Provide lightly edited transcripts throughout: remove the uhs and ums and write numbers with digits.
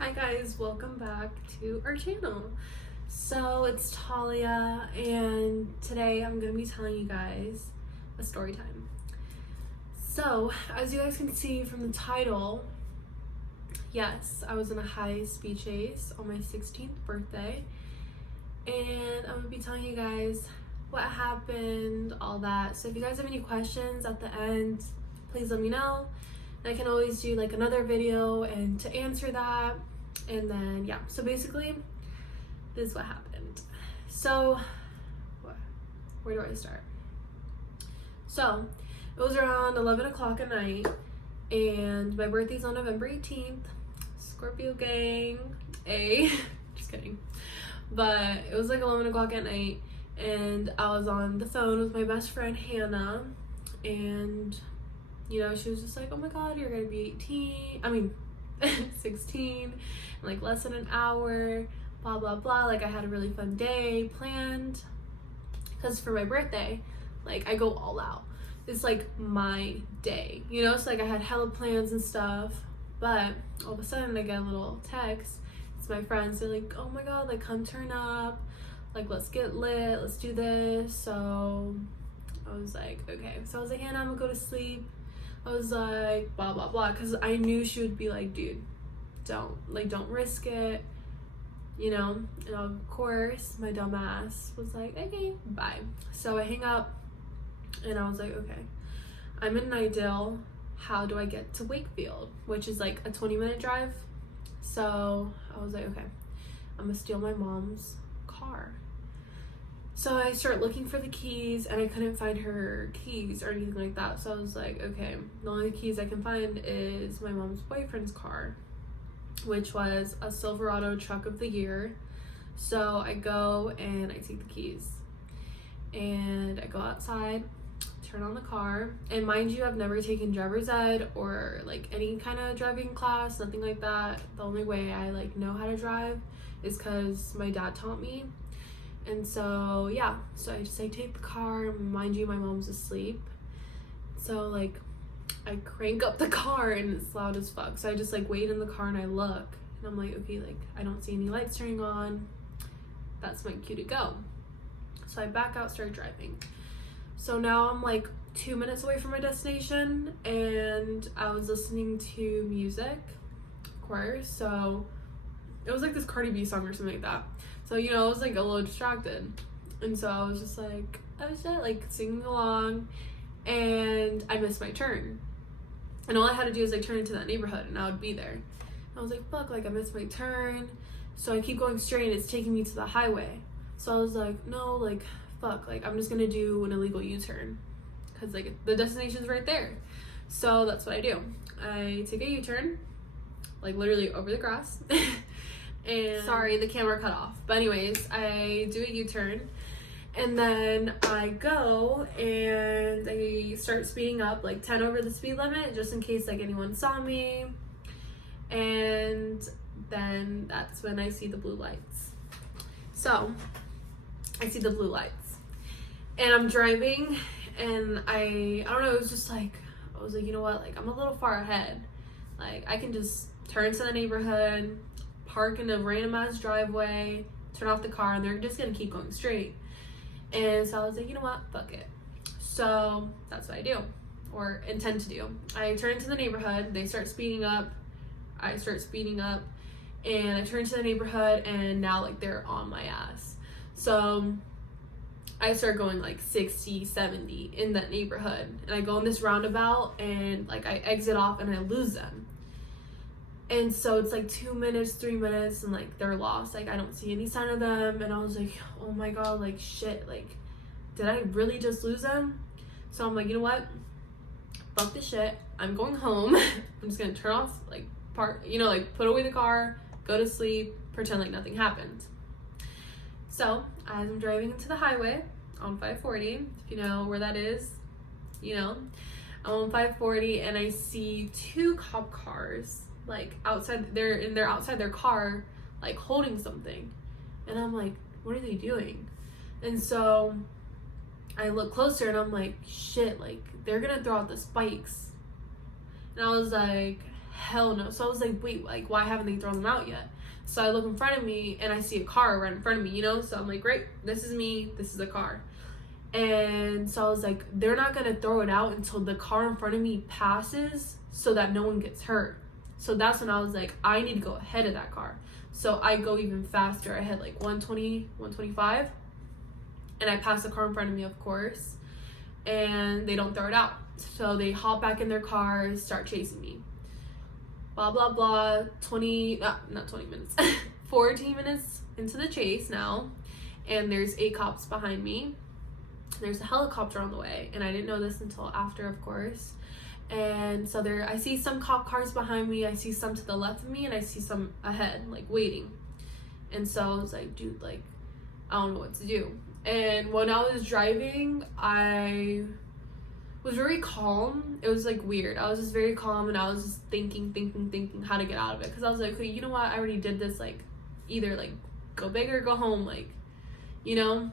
Hi guys, welcome back to our channel. So it's Talia and today I'm going to be telling you guys a story time. So as you guys can see from the title, yes, I was in a high-speed chase on my 16th birthday and I'm going to be telling you guys what happened, all that. So if you guys have any questions at the end, please let me know. I can always do like another video and to answer that. And then yeah, so basically this is what happened. So where do I start? So it was around 11 o'clock at night and my birthday's on November 18th. Scorpio gang, just kidding. But it was like 11 o'clock at night and I was on the phone with my best friend Hannah, and you know, she was just like, oh my god, you're gonna be 16 in like less than an hour, blah blah blah. Like I had a really fun day planned because for my birthday, like I go all out. It's like my day, you know. So like I had hella plans and stuff, but all of a sudden I get a little text. It's my friends, they're like, oh my god, like come turn up, like let's get lit, let's do this. So I was like, okay. So I was like, Hannah, I'm gonna go to sleep. I was like, blah blah blah, because I knew she would be like, dude, don't risk it, you know. And of course my dumb ass was like, okay, bye. So I hang up and I was like, okay, I'm in Nidale, how do I get to Wakefield, which is like a 20-minute drive? So I was like, okay, I'm gonna steal my mom's car. So I start looking for the keys and I couldn't find her keys or anything like that. So I was like, okay, the only keys I can find is my mom's boyfriend's car, which was a Silverado truck of the year. So I go and I take the keys and I go outside, turn on the car. And mind you, I've never taken driver's ed or like any kind of driving class, nothing like that. The only way I like know how to drive is because my dad taught me. And so yeah, so I take the car. Mind you, my mom's asleep, so like I crank up the car and it's loud as fuck. So I just like wait in the car and I look and I'm like, okay, like I don't see any lights turning on. That's my cue to go. So I back out, start driving. So now I'm like 2 minutes away from my destination and I was listening to music, of course. So it was like this Cardi B song or something like that. So, you know, I was like a little distracted. And so I was just like, oh shit, like singing along, and I missed my turn. And all I had to do was like turn into that neighborhood and I would be there. And I was like, fuck, like I missed my turn. So I keep going straight and it's taking me to the highway. So I was like, no, like fuck, like I'm just gonna do an illegal U-turn because like the destination's right there. So that's what I do. I take a U-turn, like literally over the grass. And sorry, the camera cut off. But anyways, I do a U-turn and then I go and I start speeding up like 10 over the speed limit just in case like anyone saw me. And then that's when I see the blue lights. So I see the blue lights and I'm driving and I don't know, it was just like, I was like, you know what, like I'm a little far ahead. Like I can just turn to the neighborhood, park in a random ass driveway, turn off the car, and they're just gonna keep going straight. And so I was like, you know what, fuck it. So that's what I do, or intend to do. I turn into the neighborhood, they start speeding up, I start speeding up, and I turn to the neighborhood and now like they're on my ass. So I start going like 60, 70 in that neighborhood, and I go in this roundabout and like I exit off and I lose them. And so it's like 2 minutes, 3 minutes, and like they're lost. Like I don't see any sign of them. And I was like, oh my god, like shit, like did I really just lose them? So I'm like, you know what? Fuck this shit. I'm going home. I'm just gonna turn off, like park, you know, like put away the car, go to sleep, pretend like nothing happened. So as I'm driving into the highway on 540, if you know where that is, you know, I'm on 540 and I see two cop cars like outside, they're outside their car like holding something, and I'm like, what are they doing? And so I look closer and I'm like, shit, like they're gonna throw out the spikes. And I was like, hell no. So I was like, wait, like, why haven't they thrown them out yet? So I look in front of me and I see a car right in front of me, you know? So I'm like, great, this is me, this is a car. And so I was like, they're not gonna throw it out until the car in front of me passes so that no one gets hurt. So that's when I was like, I need to go ahead of that car. So I go even faster. I hit like 120, 125. And I pass the car in front of me, of course. And they don't throw it out. So they hop back in their cars, start chasing me. Blah, blah, blah. 14 minutes into the chase now. And there's 8 cops behind me. There's a helicopter on the way. And I didn't know this until after, of course. And so I see some cop cars behind me, I see some to the left of me, and I see some ahead, like, waiting. And so I was like, dude, like, I don't know what to do. And when I was driving, I was very calm. It was, like, weird. I was just very calm, and I was just thinking how to get out of it. Because I was like, okay, you know what? I already did this, like, either, like, go big or go home, like, you know?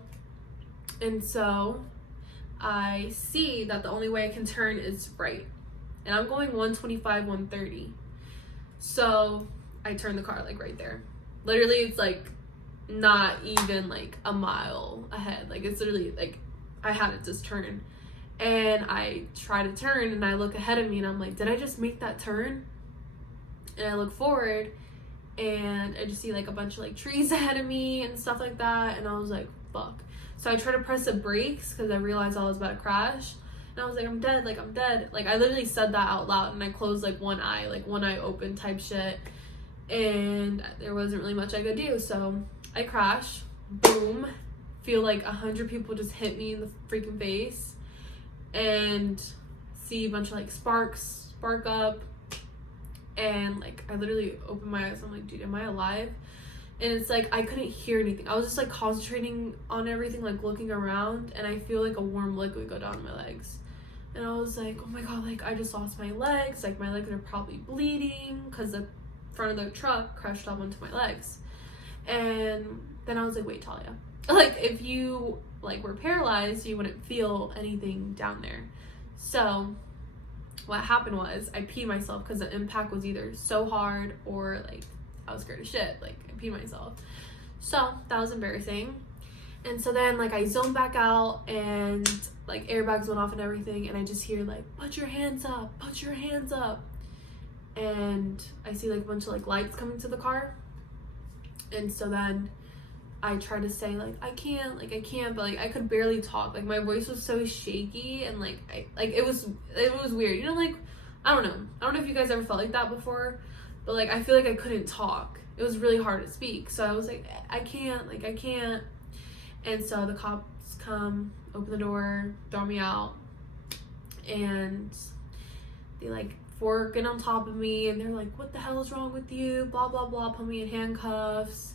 And so I see that the only way I can turn is right. And I'm going 125, 130. So I turn the car, like, right there. Literally, it's, like, not even, like, a mile ahead. Like, it's literally, like, I had it just turn. And I try to turn, and I look ahead of me, and I'm like, did I just make that turn? And I look forward, and I just see, like, a bunch of, like, trees ahead of me and stuff like that. And I was like, fuck. So I try to press the brakes because I realized I was about to crash. And I was like, I'm dead, like, I'm dead. Like, I literally said that out loud, and I closed, like, one eye open type shit. And there wasn't really much I could do. So I crash, boom, feel like 100 people just hit me in the freaking face, and see a bunch of, like, sparks spark up. And, like, I literally opened my eyes. I'm like, dude, am I alive? And it's like, I couldn't hear anything. I was just, like, concentrating on everything, like, looking around, and I feel like a warm liquid go down my legs. And I was like, oh my god, like, I just lost my legs. Like, my legs are probably bleeding because the front of the truck crashed up onto my legs. And then I was like, wait, Talia, like, if you, like, were paralyzed, you wouldn't feel anything down there. So what happened was I peed myself because the impact was either so hard or, like, I was scared as shit. Like, I peed myself. So that was embarrassing. And so then, like, I zoned back out, and, like, airbags went off and everything, and I just hear, like, put your hands up, put your hands up. And I see, like, a bunch of, like, lights coming to the car. And so then I try to say, like, I can't, but, like, I could barely talk. Like, my voice was so shaky, and, like, it was weird. You know, like, I don't know if you guys ever felt like that before, but, like, I feel like I couldn't talk. It was really hard to speak. So I was like, I can't. And so the cops come, open the door, throw me out, and they, like, 4 get on top of me, and they're like, what the hell is wrong with you? Blah, blah, blah, put me in handcuffs.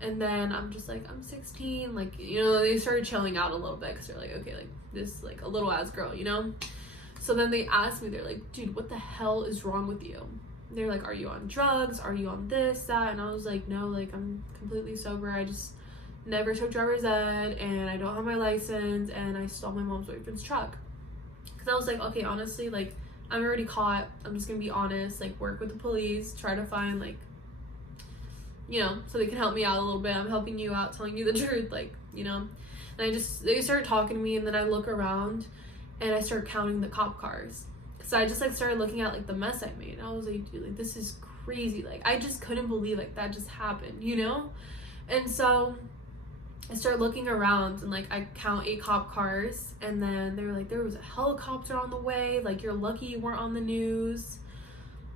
And then I'm just like, I'm 16. Like, you know, they started chilling out a little bit because they're like, okay, like, this, like, a little ass girl, you know? So then they asked me, they're like, dude, what the hell is wrong with you? They're like, are you on drugs? Are you on this, that? And I was like, no, like, I'm completely sober. I just never took driver's ed, and I don't have my license, and I stole my mom's boyfriend's truck. Because I was like, okay, honestly, like, I'm already caught. I'm just gonna be honest, like, work with the police, try to find, like, you know, so they can help me out a little bit. I'm helping you out, telling you the truth, like, you know. And they start talking to me, and then I look around, and I start counting the cop cars. So I just, like, started looking at, like, the mess I made. And I was like, dude, like, this is crazy. Like, I just couldn't believe, like, that just happened, you know? And so I started looking around, and, like, I count 8 cop cars, and then they were like, there was a helicopter on the way, like, you're lucky you weren't on the news.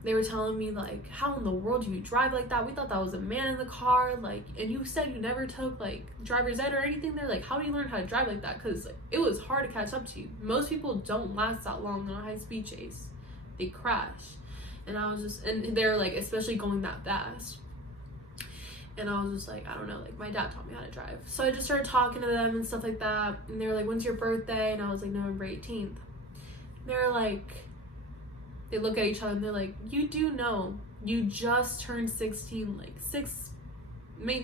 They were telling me, like, how in the world do you drive like that? We thought that was a man in the car, like, and you said you never took, like, driver's ed or anything. They're like, how do you learn how to drive like that? Because, like, it was hard to catch up to you. Most people don't last that long on a high-speed chase. They crash. And I was just, and they're, like, especially going that fast. And I was just like, I don't know, like, my dad taught me how to drive. So I just started talking to them and stuff like that. And they were like, when's your birthday? And I was like, November 18th. They're like, they look at each other and they're like, you do know you just turned 16, like,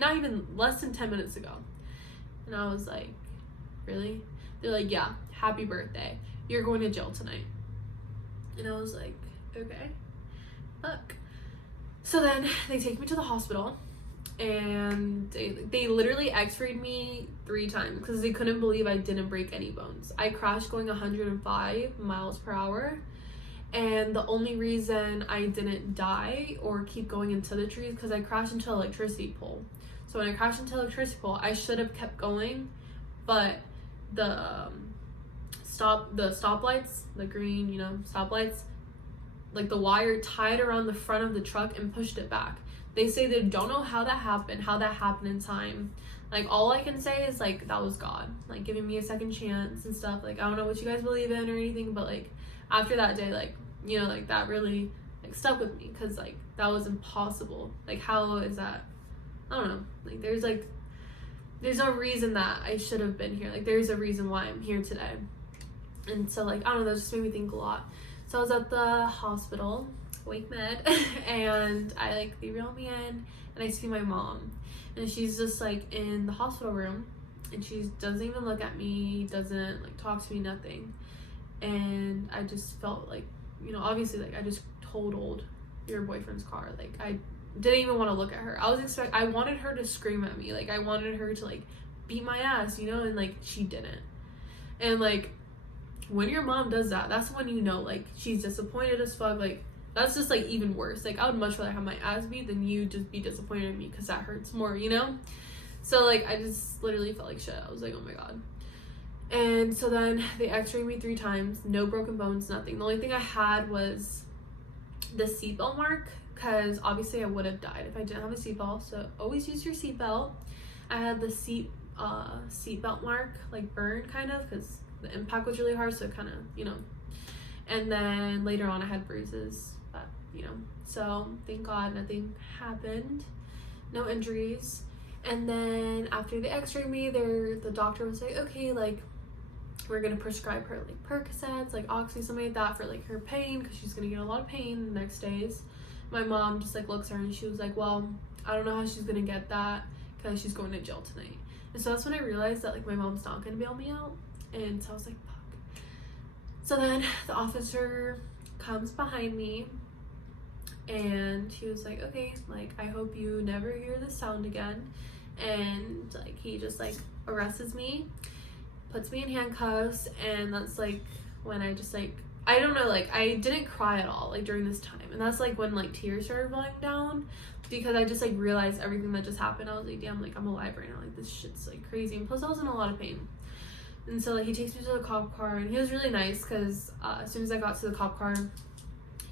not even less than 10 minutes ago. And I was like, really? They're like, yeah, happy birthday. You're going to jail tonight. And I was like, okay. fuck. So then they take me to the hospital, and they literally x-rayed me 3 times because they couldn't believe I didn't break any bones. I crashed going 105 miles per hour, and the only reason I didn't die or keep going into the trees because I crashed into an electricity pole. So when I crashed into an electricity pole, I should have kept going, but the stoplights, the green, you know, stoplights, like the wire tied around the front of the truck and pushed it back. They say they don't know how that happened in time. Like, all I can say is, like, that was God, like, giving me a second chance and stuff. Like, I don't know what you guys believe in or anything, but, like, after that day, like, you know, like, that really, like, stuck with me, because, like, that was impossible. Like, how is that? I don't know. Like, there's no reason that I should have been here. Like, there's a reason why I'm here today. And so, like, I don't know, that just made me think a lot. So I was at the hospital, Wake Med, and they reel me in, and I see my mom, and she's just, like, in the hospital room, and she doesn't even look at me, doesn't, like, talk to me, nothing. And I just felt like, you know, obviously, like, I just totaled your boyfriend's car. Like, I didn't even want to look at her. I wanted her to scream at me. Like, I wanted her to, like, beat my ass, you know, and, like, she didn't. And, like, when your mom does that, that's when you know, like, she's disappointed as fuck. Like, that's just, like, even worse. Like, I would much rather have my ass beat than you just be disappointed in me, because that hurts more, you know? So, like, I just literally felt like shit. I was like, oh my god. And so then they x-rayed me 3 times, no broken bones, nothing. The only thing I had was the seatbelt mark, because obviously I would have died if I didn't have a seatbelt, so always use your seatbelt. I had the seatbelt mark, like, burn, kind of, because the impact was really hard, so kind of, you know. And then later on I had bruises, but, you know, so thank God nothing happened, no injuries. And then after they x-rayed me, the doctor was like, okay, like, we're gonna prescribe her, like, Percocets, like, Oxy, something like that, for, like, her pain, because she's gonna get a lot of pain the next days. My mom just, like, looks at her and she was like, well, I don't know how she's gonna get that, because she's going to jail tonight. And so that's when I realized that, like, my mom's not gonna bail me out. And so I was like, fuck. So then the officer comes behind me, and he was like, okay, like, I hope you never hear this sound again. And, like, he just, like, arrests me, puts me in handcuffs, and that's, like, when I just, like, I don't know, like, I didn't cry at all, like, during this time. And that's, like, when, like, tears started rolling down, because I just, like, realized everything that just happened. I was like, damn, like, I'm alive right now. Like, this shit's, like, crazy. And plus, I was in a lot of pain. And so, like, he takes me to the cop car, and he was really nice, because as soon as I got to the cop car,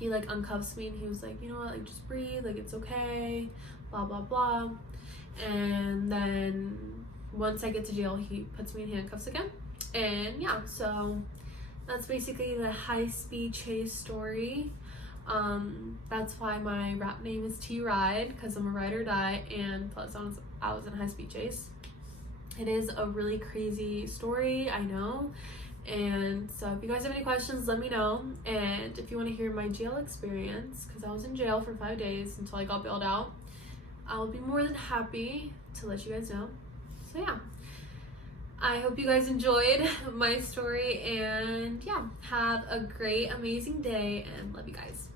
he, like, uncuffs me, and he was like, you know what, like, just breathe, like, it's okay, blah, blah, blah. And then once I get to jail, he puts me in handcuffs again. And yeah, so that's basically the high-speed chase story. That's why my rap name is T-Ride, because I'm a ride or die, and plus I was in high-speed chase. It is a really crazy story, I know. And so if you guys have any questions, let me know. And if you want to hear my jail experience, because I was in jail for 5 days until I got bailed out, I'll be more than happy to let you guys know. So yeah, I hope you guys enjoyed my story, and yeah, have a great, amazing day, and love you guys.